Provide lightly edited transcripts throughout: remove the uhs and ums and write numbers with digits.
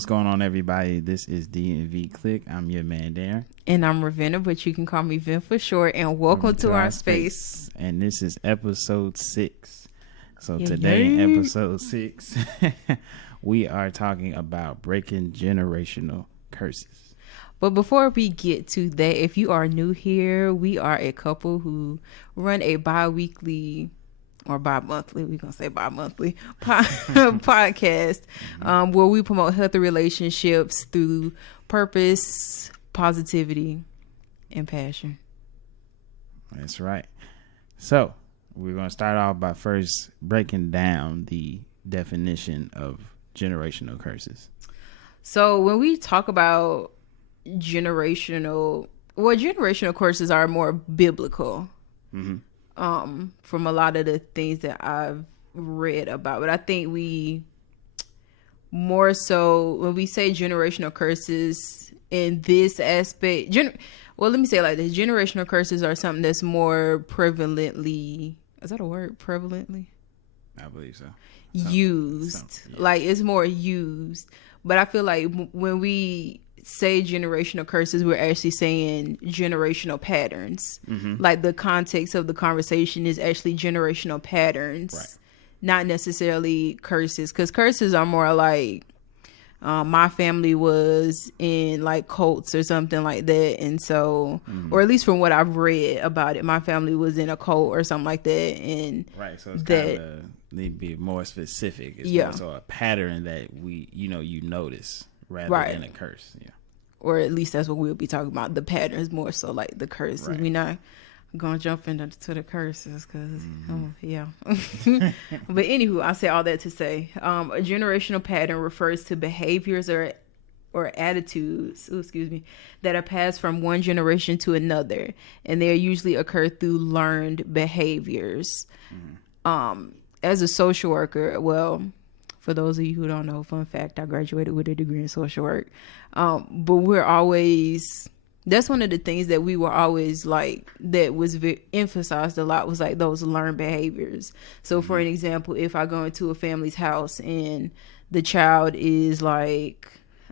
what's going on, everybody? This is DNV Click. I'm your man, Darren. And I'm Ravenna, but you can call me Vin for short. And welcome to our space. And this is episode 6. So today, in episode 6, we are talking about breaking generational curses. But before we get to that, if you are new here, we are a couple who run a bi-weekly or bi-monthly, we're going to say bi-monthly podcast where we promote healthy relationships through purpose, positivity, and passion. That's right. So we're going to start off by first breaking down the definition of generational curses. So when we talk about generational curses are more biblical. Mm-hmm. From a lot of the things that I've read about. But I think we more so, when we say generational curses in this aspect, let me say it like this. Generational curses are something that's more prevalently, is that a word? Prevalently? I believe so. Used. Yeah. Like, it's more used. But I feel like when we say generational curses, we're actually saying generational patterns. Mm-hmm. Like, the context of the conversation is actually generational patterns, right, not necessarily curses, because curses are more like my family was in like cults or something like that, and so or at least from what I've read about it, my family was in a cult or something like that, and right, so it's kind of need to be more specific. It's more so a pattern that you notice rather than a curse. Yeah. Or at least that's what we'll be talking about. The patterns more so like the curses. Right. We're not going to jump into the curses because, But anywho, I say all that to say, a generational pattern refers to behaviors or attitudes, that are passed from one generation to another. And they usually occur through learned behaviors. Mm-hmm. As a social worker, for those of you who don't know, fun fact, I graduated with a degree in social work. But that's one of the things that we were always like, that was emphasized a lot, was like those learned behaviors. So for an example, if I go into a family's house and the child is like,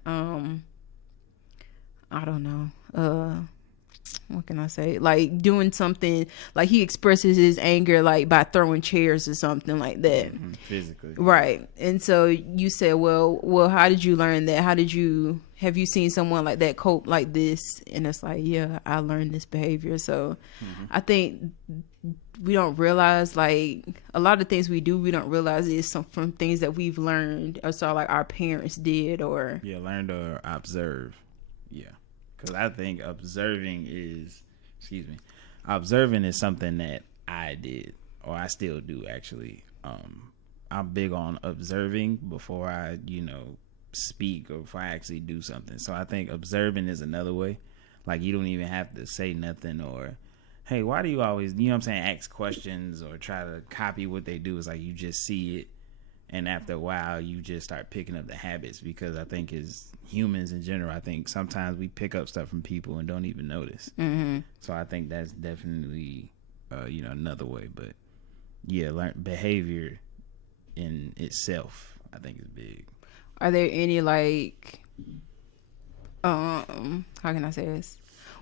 I don't know, what can I say? Like doing something, like he expresses his anger like by throwing chairs or something like that. Mm-hmm. Physically. Right. And so you said, well, how did you learn that? Have you seen someone like that cope like this? And it's like, yeah, I learned this behavior. So I think we don't realize, like, a lot of things we do, we don't realize is from things that we've learned or saw like our parents did or. Yeah, learned or observed. Yeah. Because I think observing is something that I did, or I still do, actually. I'm big on observing before I, speak or before I actually do something. So I think observing is another way. Like, you don't even have to say nothing or, hey, why do you always, ask questions or try to copy what they do. It's like you just see it. And after a while, you just start picking up the habits, because I think as humans in general, I think sometimes we pick up stuff from people and don't even notice. Mm-hmm. So I think that's definitely, another way. But yeah, behavior in itself, I think, is big. Are there any like, how can I say this?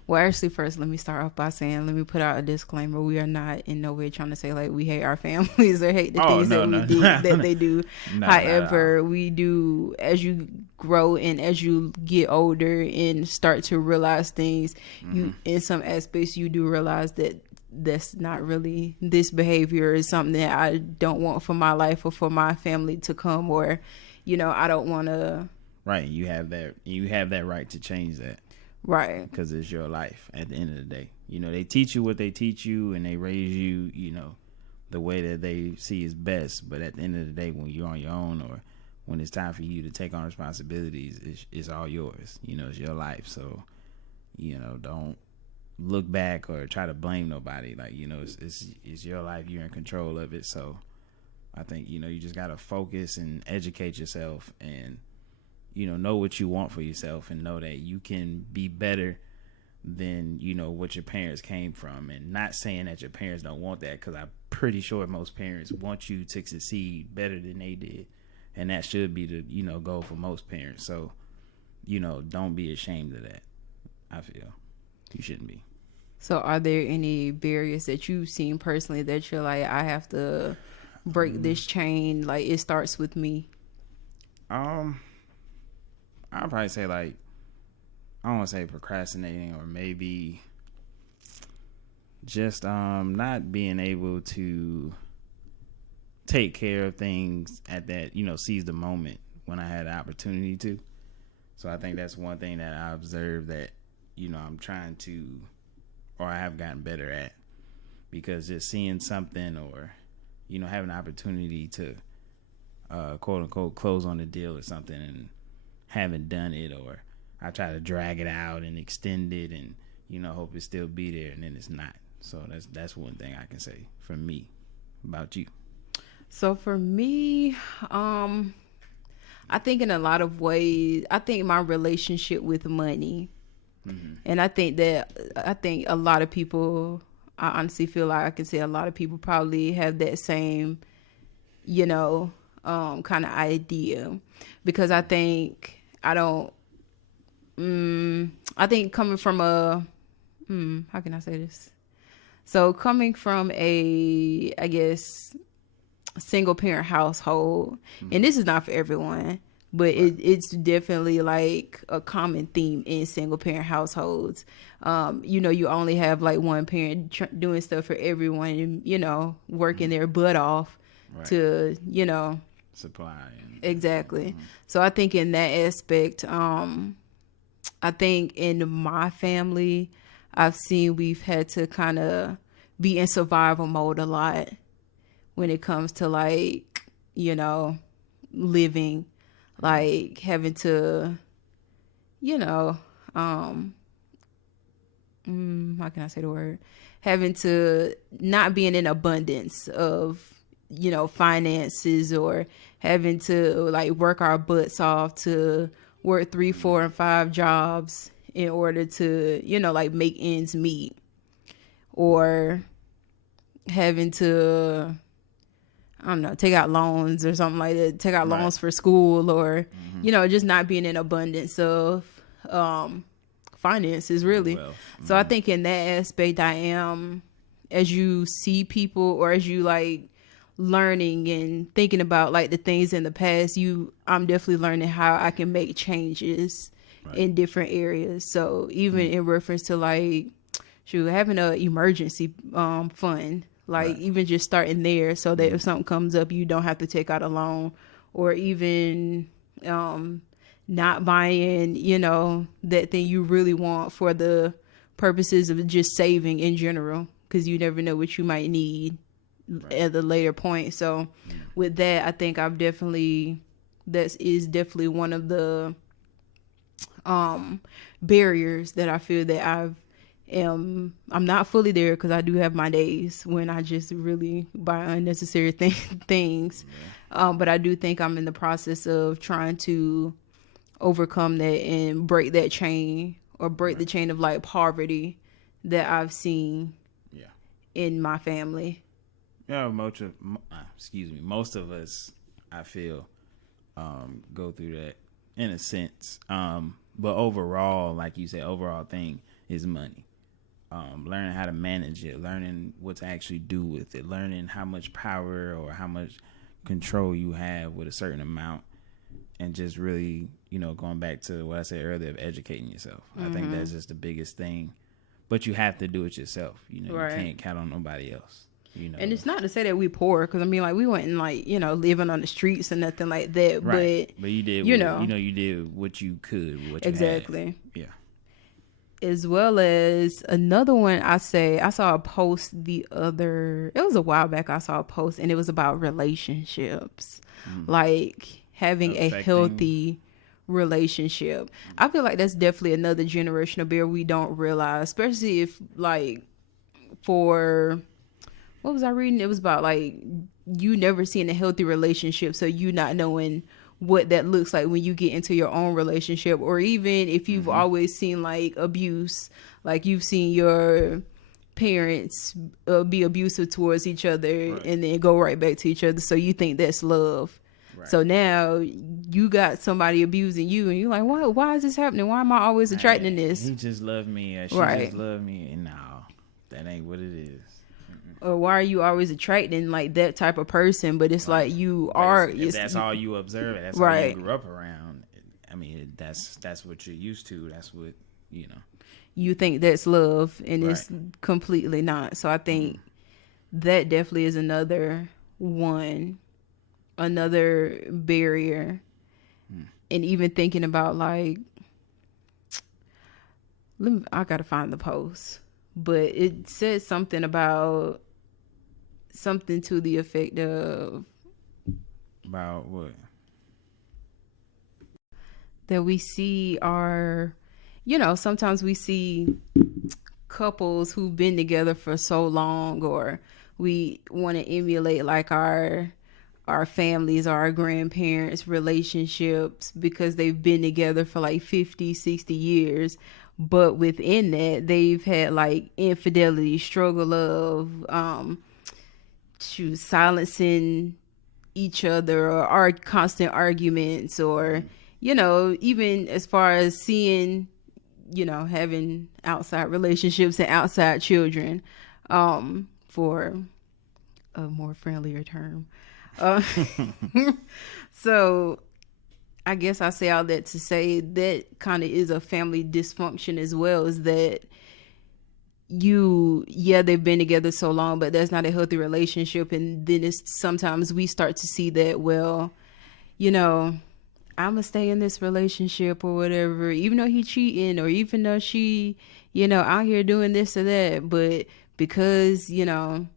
Well, actually, first, let me start off by saying, let me put out a disclaimer. We are not in no way trying to say, like, we hate our families or hate the things that they do. However, we do, as you grow and as you get older and start to realize things, you, in some aspects, you do realize that that's not really, this behavior is something that I don't want for my life or for my family to come, or, I don't want to. Right. You have that right to change that. Right. Because it's your life at the end of the day. They teach you what they teach you, and they raise you, the way that they see is best. But at the end of the day, when you're on your own, or when it's time for you to take on responsibilities, it's all yours. It's your life. So, don't look back or try to blame nobody. Like, it's your life. You're in control of it. So I think, you just got to focus and educate yourself and, know what you want for yourself, and know that you can be better than, what your parents came from. And not saying that your parents don't want that, because I'm pretty sure most parents want you to succeed better than they did. and that should be the goal for most parents. So don't be ashamed of that. I feel you shouldn't be. So are there any barriers that you've seen personally that you're like, I have to break this chain, like it starts with me? I'll probably say, like, I don't want to say procrastinating, or maybe just not being able to take care of things at that, seize the moment when I had the opportunity to. So I think that's one thing that I observed that, I'm trying to, or I have gotten better at, because just seeing something, or, having an opportunity to, quote unquote, close on the deal or something, and haven't done it, or I try to drag it out and extend it and, hope it still be there, and then it's not. So that's one thing I can say for me. About you? So for me, I think in a lot of ways, I think my relationship with money, and I think a lot of people, I honestly feel like I can say a lot of people probably have that same, kind of idea, because I think I think coming from how can I say this? So coming from a, I guess, single parent household, and this is not for everyone, but it's definitely like a common theme in single parent households. You only have like one parent doing stuff for everyone, and working their butt off to supply. Exactly. So I think in that aspect, I think in my family, I've seen we've had to kind of be in survival mode a lot when it comes to like, living, like having to, how can I say the word? Having to not being in abundance of, finances, or having to like work our butts off to work 3, 4, and 5 jobs in order to, like make ends meet, or having to, I don't know, take out loans or something like that, take out loans for school, or, just not being in abundance of finances, really. So I think in that aspect, I am, as you see people, or as you like learning and thinking about like the things in the past, I'm definitely learning how I can make changes in different areas. So even in reference to like, having an emergency fund, like even just starting there, so that if something comes up, you don't have to take out a loan, or even not buying, that thing you really want for the purposes of just saving in general, because you never know what you might need at a later point. So with that, I think that is definitely one of the barriers that I feel that I'm not fully there, because I do have my days when I just really buy unnecessary things. But I do think I'm in the process of trying to overcome that and break that chain, or break the chain of like poverty that I've seen in my family. Yeah, most of us, I feel, go through that in a sense. But overall, like you said, overall thing is money. Learning how to manage it, learning what to actually do with it, learning how much power or how much control you have with a certain amount, and just really, going back to what I said earlier of educating yourself. I think that's just the biggest thing. But you have to do it yourself. You can't count on nobody else. And it's not to say that we poor, because I mean, like, we went and like, living on the streets and nothing like that. Right. But you did, you did what you could with what you exactly. had. Yeah. As well as another one, I saw a post it was a while back, I saw a post, and it was about relationships, like having a healthy relationship. I feel like that's definitely another generational barrier we don't realize, especially if like, for what was I reading? It was about like you never seen a healthy relationship, so you not knowing what that looks like when you get into your own relationship, or even if you've always seen like abuse, like you've seen your parents be abusive towards each other and then go right back to each other, so you think that's love. Right. So now you got somebody abusing you, and you're like, what? Why is this happening? Why am I always attracting this? He just loved me, or she Right. just loved me, and no, that ain't what it is. Or why are you always attracting like that type of person? But it's like you But are. if that's all you observe, that's all Right. you grew up around. I mean, that's what you're used to. That's what you know. You think that's love, and Right. it's completely not. So I think that definitely is another barrier. And even thinking about like, I gotta find the post, but it said something about something to the effect of About what? that we see our, sometimes we see couples who've been together for so long, or we want to emulate like our families or our grandparents' relationships because they've been together for like 50, 60 years. But within that, they've had like infidelity, struggle of silencing each other, or our constant arguments, or even as far as seeing, having outside relationships and outside children, for a more friendlier term. So I guess I say all that to say that kind of is a family dysfunction as well, is that they've been together so long, but that's not a healthy relationship. And then it's sometimes we start to see that, well, I'm gonna stay in this relationship or whatever, even though he cheating, or even though she, out here doing this or that, but because, I'm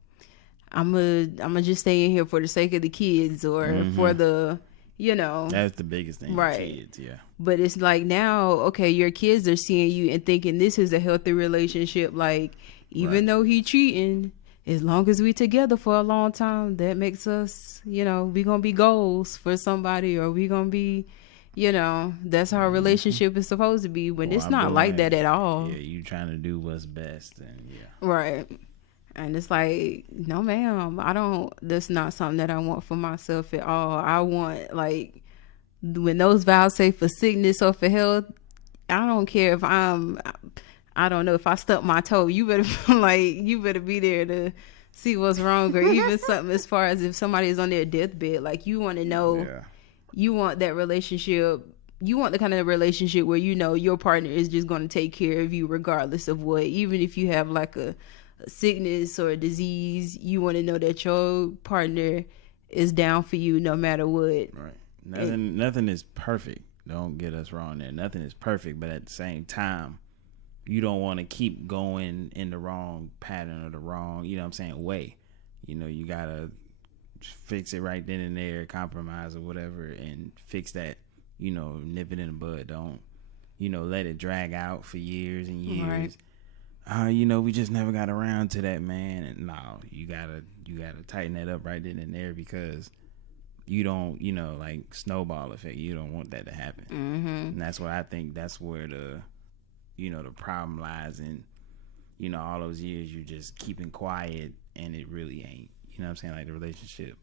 gonna just stay in here for the sake of the kids, or for the, That's the biggest thing. Right. Kids, yeah. But it's like now, okay, your kids are seeing you and thinking this is a healthy relationship. Like, even though he cheating, as long as we together for a long time, that makes us, we gonna be goals for somebody, or we gonna be, that's how a relationship is supposed to be, when it's not like that at all. Yeah, you trying to do what's best, and Right. And it's like, no, ma'am, that's not something that I want for myself at all. I want, like, when those vows say for sickness or for health, I don't care if I don't know, if I stub my toe, you better be there to see what's wrong, or even something as far as if somebody is on their deathbed, like, you want to know, you want that relationship, you want the kind of relationship where, your partner is just going to take care of you regardless of what, even if you have like a sickness or a disease, you want to know that your partner is down for you no matter what. Right. Nothing is perfect. Don't get us wrong there. Nothing is perfect, but at the same time, you don't want to keep going in the wrong pattern or the wrong, way. You gotta fix it right then and there, compromise or whatever, and fix that. Nip it in the bud. Don't, let it drag out for years and years. Right. We just never got around to that, man. And no, you gotta tighten that up right then and there, because you don't, like snowball effect. You don't want that to happen. And that's what I think. That's where the problem lies in. All those years you just keeping quiet, and it really ain't. You know what I'm saying? Like, the relationship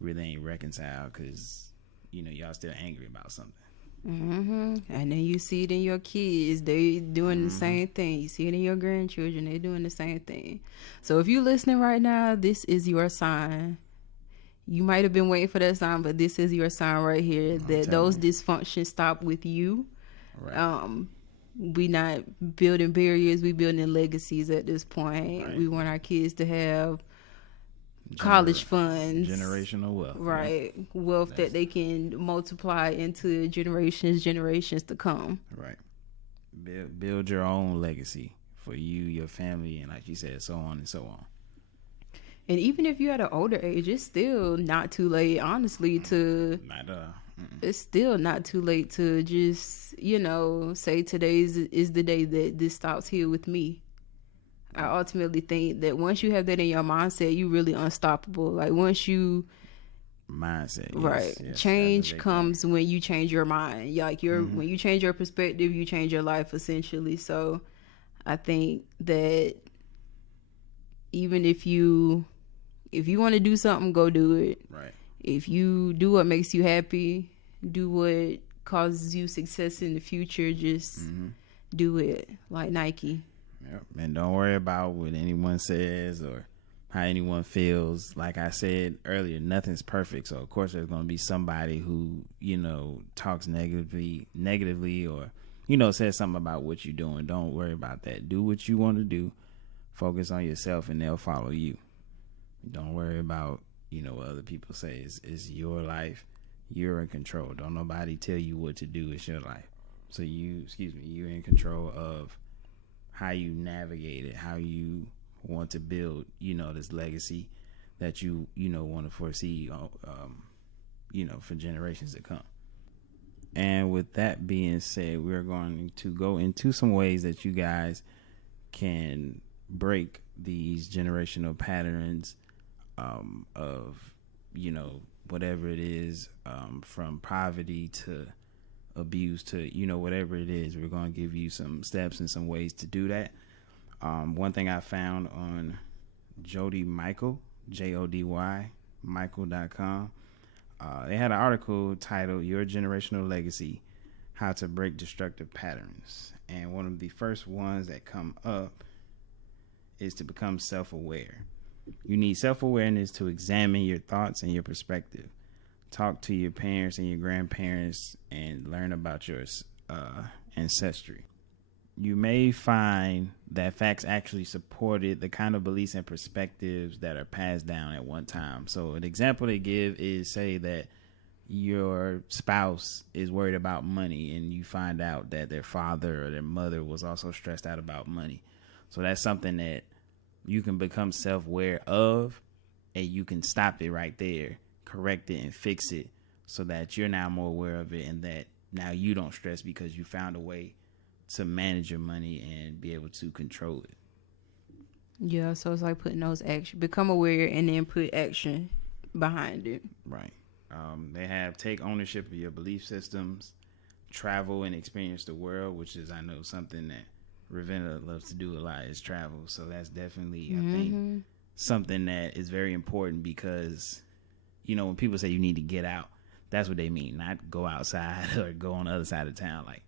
really ain't reconciled, because y'all still angry about something. And then you see it in your kids, they doing the same thing. You see it in your grandchildren, they doing the same thing. So if you're listening right now, this is your sign. You might have been waiting for that sign, but this is your sign right here, that those dysfunctions stop with you. Right. We not building barriers, we building legacies at this point. Right. We want our kids to have college funds, generational wealth, right? Wealth that they can multiply into generations to come. Right. Build your own legacy for you, your family, and like you said, so on and so on. And even if you're at an older age, it's still not too late, honestly, to it's still not too late to just, say today is the day that this stops here with me. I ultimately think that once you have that in your mindset, you really unstoppable. Like, once you mindset, right, yes, change comes when you change your mind. Like, when you change your perspective, you change your life, essentially. So I think that even if you want to do something, go do it. Right. if you do what makes you happy, do what causes you success in the future, just do it, like Nike. Yep. And don't worry about what anyone says or how anyone feels. Like I said earlier, nothing's perfect. So of course there's going to be somebody who, talks negatively or, says something about what you're doing. Don't worry about that. Do what you want to do. Focus on yourself and they'll follow you. Don't worry about, what other people say. It's your life. You're in control. Don't nobody tell you what to do. It's your life. So you're in control of how you navigate it, how you want to build, this legacy that you want to foresee, for generations to come. And with that being said, we're going to go into some ways that you guys can break these generational patterns of, whatever it is, from poverty to abuse to, whatever it is. We're going to give you some steps and some ways to do that. One thing I found on Jody Michael, Jody, Michael.com, they had an article titled Your Generational Legacy, How to Break Destructive Patterns. And one of the first ones that come up is to become self-aware. You need self-awareness to examine your thoughts and your perspective. Talk to your parents and your grandparents and learn about your ancestry. You may find that facts actually supported the kind of beliefs and perspectives that are passed down at one time. So an example they give is, say that your spouse is worried about money and you find out that their father or their mother was also stressed out about money. So that's something that you can become self-aware of, and you can stop it right there, correct it and fix it so that you're now more aware of it and that now you don't stress because you found a way to manage your money and be able to control it. Yeah, so it's like putting those action, become aware and then put action behind it. Right. They have take ownership of your belief systems, travel and experience the world, which is, I know, something that Ravenna loves to do a lot, is travel. So that's definitely, I think, something that is very important because, when people say you need to get out, that's what they mean. Not go outside or go on the other side of town. Like,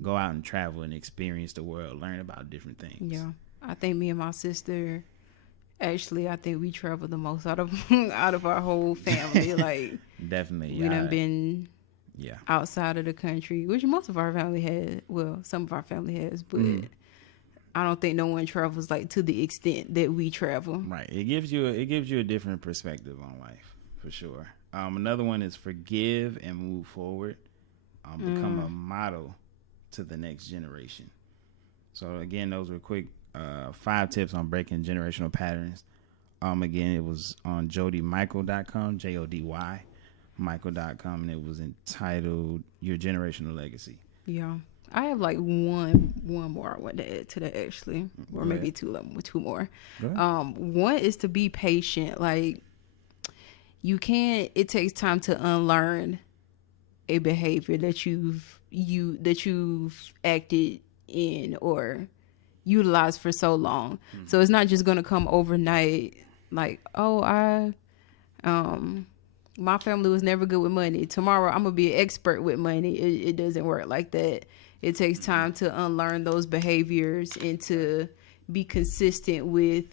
go out and travel and experience the world, learn about different things. Yeah. I think me and my sister, actually, I think we travel the most out of our whole family. Like, definitely. We done been outside of the country, which most of our family has. Well, some of our family has, but I don't think no one travels like to the extent that we travel. Right. It gives you a different perspective on life, for sure. Another one is forgive and move forward. Become a model to the next generation. So again, those were quick 5 tips on breaking generational patterns. Again, it was on jodymichael.com, Jody Michael.com, and it was entitled Your Generational Legacy. Yeah. I have like one more I want to add to that, actually, or maybe two more. One is to be patient. Like, it takes time to unlearn a behavior that you've acted in or utilized for so long. So it's not just going to come overnight. Like, my family was never good with money. Tomorrow I'm going to be an expert with money. It doesn't work like that. It takes time to unlearn those behaviors and to be consistent with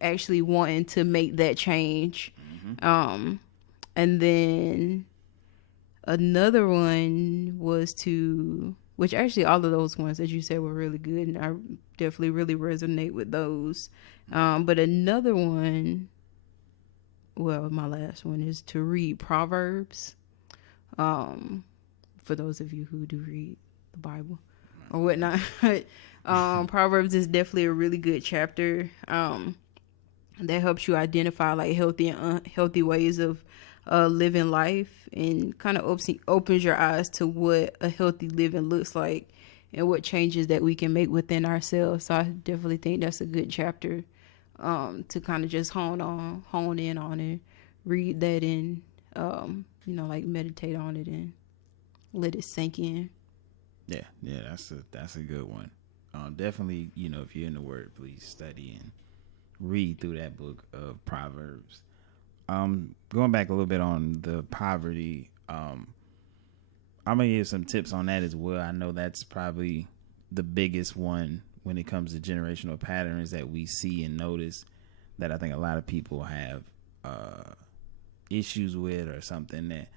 actually wanting to make that change. And then another one was which actually all of those ones that you said were really good, and I definitely really resonate with those. But another one, well, my last one is to read Proverbs. For those of you who do read the Bible or whatnot, Proverbs is definitely a really good chapter that helps you identify like healthy and unhealthy ways of living life, and kind of opens your eyes to what a healthy living looks like and what changes that we can make within ourselves. So I definitely think that's a good chapter to kind of just hone in on it, read that, and like meditate on it and let it sink in. Yeah, that's a good one. Definitely, if you're in the Word, please study and read through that book of Proverbs. Going back a little bit on the poverty, I'm gonna give some tips on that as well. I know that's probably the biggest one when it comes to generational patterns that we see and notice that I think a lot of people have issues with, or something that,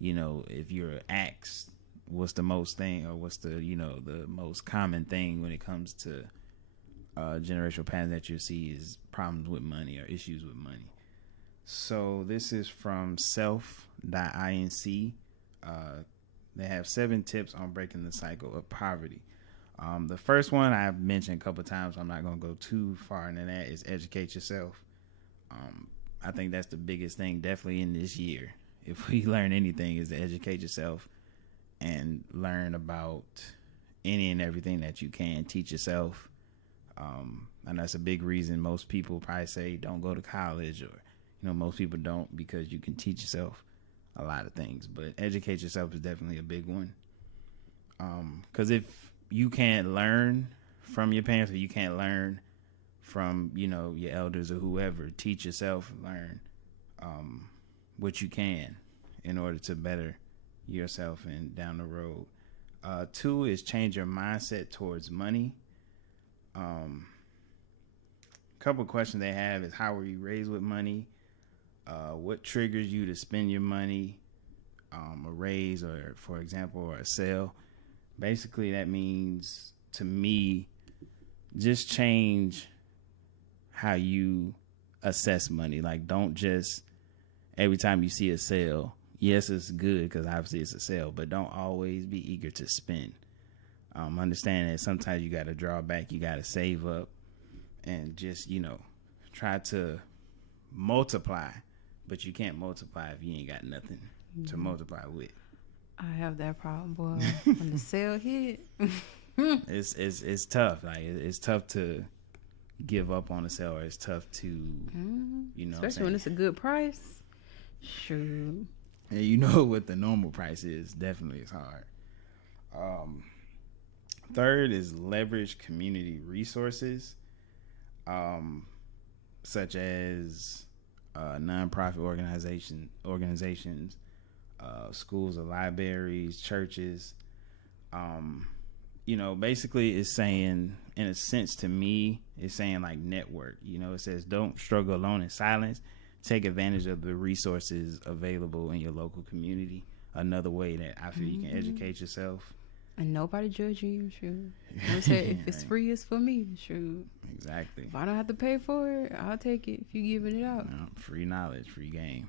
if you're asked what's the most thing, or what's the the most common thing when it comes to generational patterns that you see is problems with money or issues with money. So this is from self.inc. They have 7 tips on breaking the cycle of poverty. The first one I've mentioned a couple of times, so I'm not going to go too far into that, is educate yourself. I think that's the biggest thing definitely in this year. If we learn anything, is to educate yourself and learn about any and everything that you can. Teach yourself. And that's a big reason most people probably say don't go to college, or most people don't, because you can teach yourself a lot of things. But educate yourself is definitely a big one. Because if you can't learn from your parents, or you can't learn from your elders or whoever, teach yourself, learn what you can in order to better yourself and down the road. 2 is change your mindset towards money. Couple questions they have is, how were you raised with money? What triggers you to spend your money? A raise, or for example, or a sale. Basically that means, to me, just change how you assess money. Like, don't just every time you see a sale, yes, it's good because obviously it's a sale, but don't always be eager to spend. Understand that sometimes you got to draw back, you got to save up, and just try to multiply. But you can't multiply if you ain't got nothing to multiply with. I have that problem, boy. When the sale hit, it's tough. Like, it's tough to give up on a sale, or it's tough to especially when it's a good price. Shoot. And what the normal price is. Definitely it's hard. 3rd is leverage community resources, such as nonprofit organizations, schools or libraries, churches. Basically it's saying, in a sense, to me, it's saying like network. It says don't struggle alone in silence. Take advantage of the resources available in your local community. Another way that I feel you can educate yourself. And nobody judging you, shoot. If it's free, it's for me, shoot. Exactly. If I don't have to pay for it, I'll take it if you giving it out. Free knowledge, free game.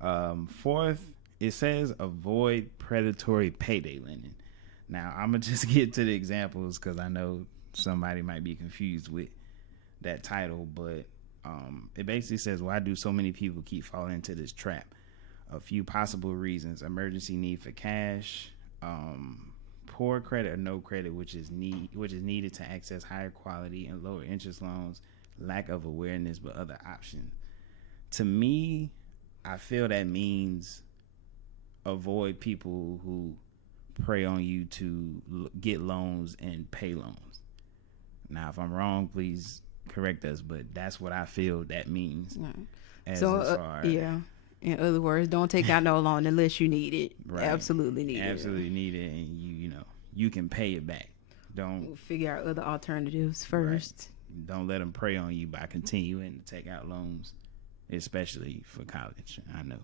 4th, it says avoid predatory payday lending. Now, I'm going to just get to the examples because I know somebody might be confused with that title, but it basically says, why do so many people keep falling into this trap? A few possible reasons: emergency need for cash, poor credit or no credit, which is needed to access higher quality and lower interest loans, lack of awareness, but other options. To me, I feel that means avoid people who prey on you to get loans and pay loans. Now, if I'm wrong, please correct us, but that's what I feel that means. Yeah. In other words, don't take out no loan unless you need it. Right. Absolutely need it, and you can pay it back. Don't figure out other alternatives first. Right. Don't let them prey on you by continuing to take out loans, especially for college. I know.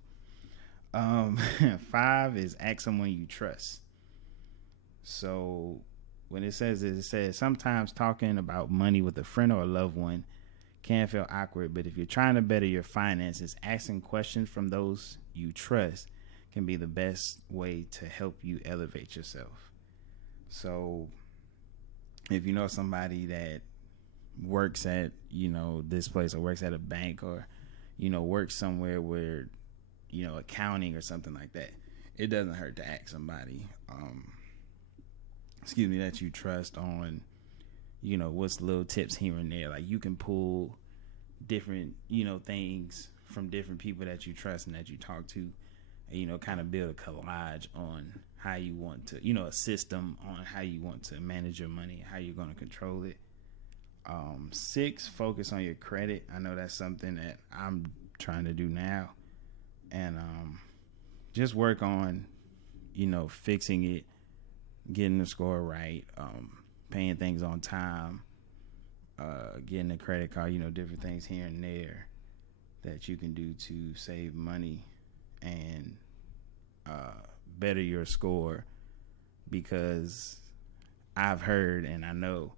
5 is ask someone you trust. So when it says sometimes talking about money with a friend or a loved one can feel awkward, but if you're trying to better your finances, asking questions from those you trust can be the best way to help you elevate yourself. So if you know somebody that works at this place, or works at a bank, or works somewhere where accounting or something like that, it doesn't hurt to ask somebody that you trust on what's little tips here and there. Like, you can pull different things from different people that you trust and that you talk to, and kind of build a collage on how you want to, a system on how you want to manage your money, how you're going to control it. 6, focus on your credit. I know that's something that I'm trying to do now. and just work on, fixing it, getting the score right, paying things on time, getting a credit card, different things here and there that you can do to save money and better your score. Because I've heard and I know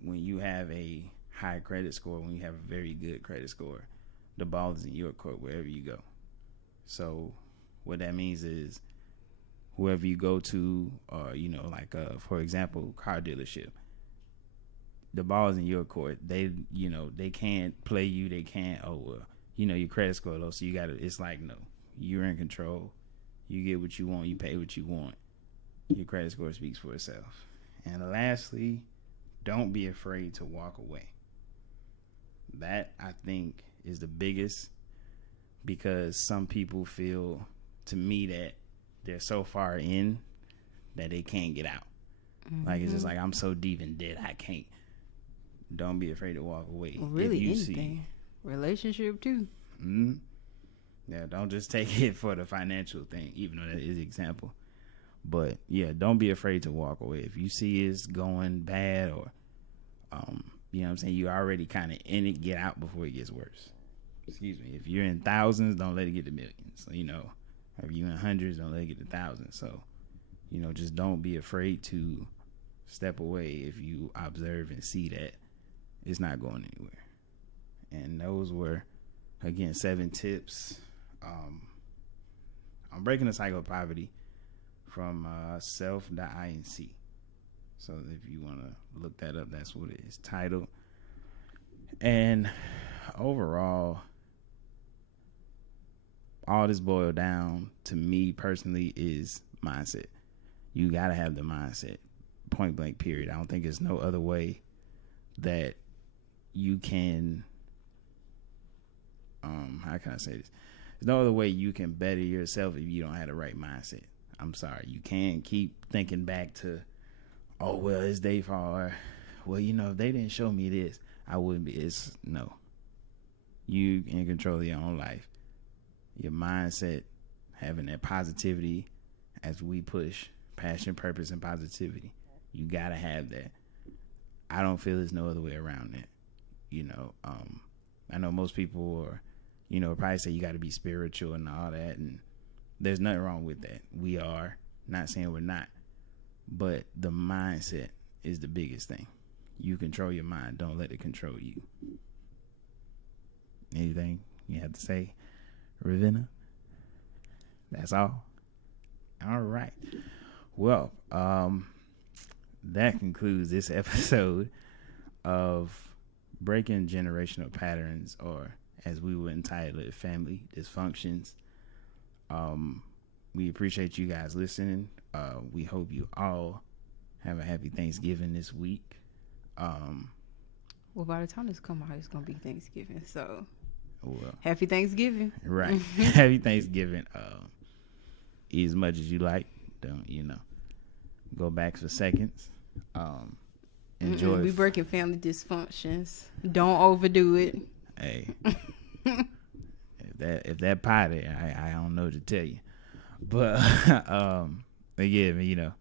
when you have a high credit score, when you have a very good credit score, the ball is in your court wherever you go. So what that means is whoever you go to, or for example, car dealership, the ball is in your court. They can't play you. They can't. Your credit score low, so you gotta. It's like, no, you're in control. You get what you want. You pay what you want. Your credit score speaks for itself. And lastly, don't be afraid to walk away. That, I think, is the biggest, because some people feel, to me, that they're so far in that they can't get out. Mm-hmm. Like, it's just like, I'm so deep in debt, I can't. Don't be afraid to walk away. Well, really, anything. Relationship, too. Mm-hmm. Yeah, don't just take it for the financial thing, even though that is an example. But, yeah, don't be afraid to walk away. If you see it's going bad, or, you know what I'm saying, you're already kind of in it, get out before it gets worse. Excuse me. If you're in thousands, don't let it get to millions. So, if you're in hundreds, don't let it get to thousands. So, just don't be afraid to step away if you observe and see that it's not going anywhere. And those were, again, 7 tips on breaking the cycle of poverty from self.inc. So if you want to look that up, that's what it is titled. And overall, all this boiled down to me personally is mindset. You got to have the mindset, point blank, period. I don't think there's no other way that you can, how can I say this? There's no other way you can better yourself if you don't have the right mindset. I'm sorry. You can't keep thinking back to, oh, well, it's their fault. Or, well, if they didn't show me this, I wouldn't be. No. You in control of your own life. Your mindset, having that positivity, as we push passion, purpose, and positivity. You got to have that. I don't feel there's no other way around that. I know most people are, probably say you got to be spiritual and all that, and there's nothing wrong with that. We are, not saying we're not, but the mindset is the biggest thing. You control your mind. Don't let it control you. Anything you have to say, Ravenna? That's all. All right. Well, that concludes this episode of Breaking Generational Patterns, or as we would entitle it, Family Dysfunctions. We appreciate you guys listening. We hope you all have a happy Thanksgiving this week. Well, by the time this come out, it's gonna be Thanksgiving. So, happy Thanksgiving. Right. Happy Thanksgiving. Eat as much as you like. Don't go back for seconds. Enjoy. We breaking family dysfunctions. Don't overdo it. Hey. If that potty, I don't know what to tell you. But again,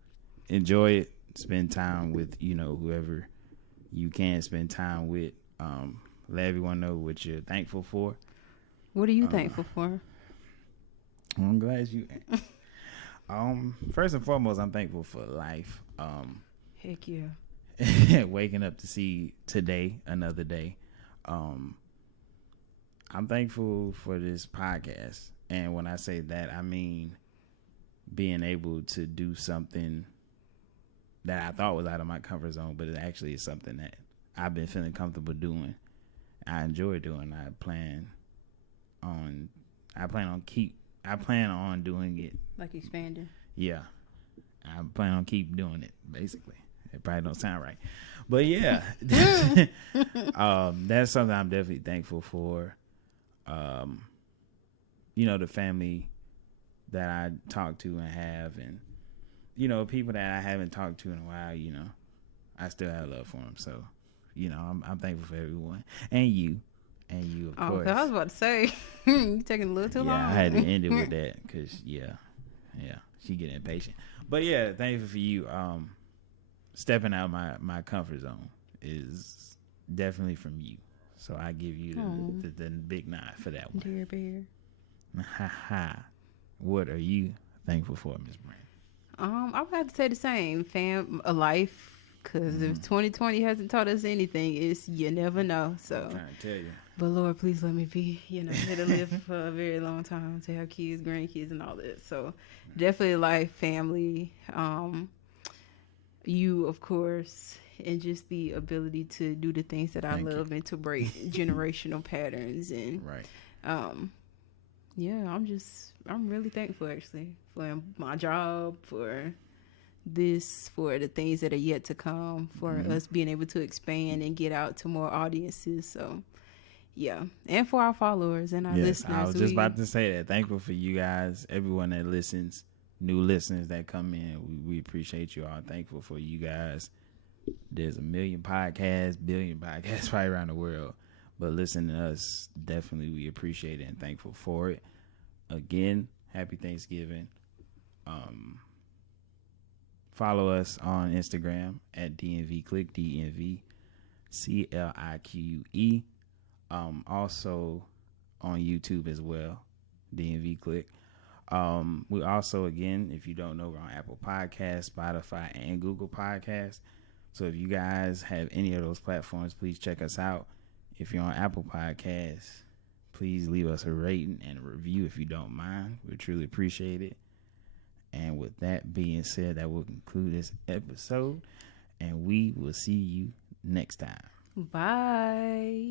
enjoy it. Spend time with, whoever you can spend time with. Let everyone know what you're thankful for. What are you thankful for? I'm glad you first and foremost, I'm thankful for life. Heck yeah. Waking up to see today, another day. I'm thankful for this podcast. And when I say that, I mean being able to do something that I thought was out of my comfort zone, but it actually is something that I've been feeling comfortable doing. I enjoy doing. I plan on doing it. Like expanding? Yeah. I plan on keep doing it, basically. It probably don't sound right. But yeah. That's something I'm definitely thankful for. The family that I talk to and have, and, people that I haven't talked to in a while, I still have love for them. So, I'm thankful for everyone. And you. And you, of Oh, course. 'cause I was about to say, you taking a little too long. Yeah, I had to end it with that because she get impatient. But yeah, thankful for you. Stepping out my comfort zone is definitely from you. So I give you the big nod for that one. Dear bear. What are you thankful for, Miss Brand? I would have to say the same. A life. Because if 2020 hasn't taught us anything, it's you never know. So, I'm trying to tell you. But Lord, please let me be, here to live for a very long time, to have kids, grandkids, and all that. So, definitely life, family, you, of course, and just the ability to do the things that I love and to break generational patterns. And, I'm really thankful, actually, for my job, for the things that are yet to come, for us being able to expand and get out to more audiences. So yeah, and for our followers and our listeners. I was just about to say that. Thankful for you guys, everyone that listens, new listeners that come in. We appreciate you all. Thankful for you guys. There's a billion podcasts right around the world, but listening to us, definitely we appreciate it and thankful for it. Again, happy Thanksgiving. Follow us on Instagram at DNVClick, DNVClique. Also on YouTube as well, DNVClick. We also, again, if you don't know, we're on Apple Podcasts, Spotify, and Google Podcasts. So if you guys have any of those platforms, please check us out. If you're on Apple Podcasts, please leave us a rating and a review if you don't mind. We truly appreciate it. And with that being said, that will conclude this episode. And we will see you next time. Bye.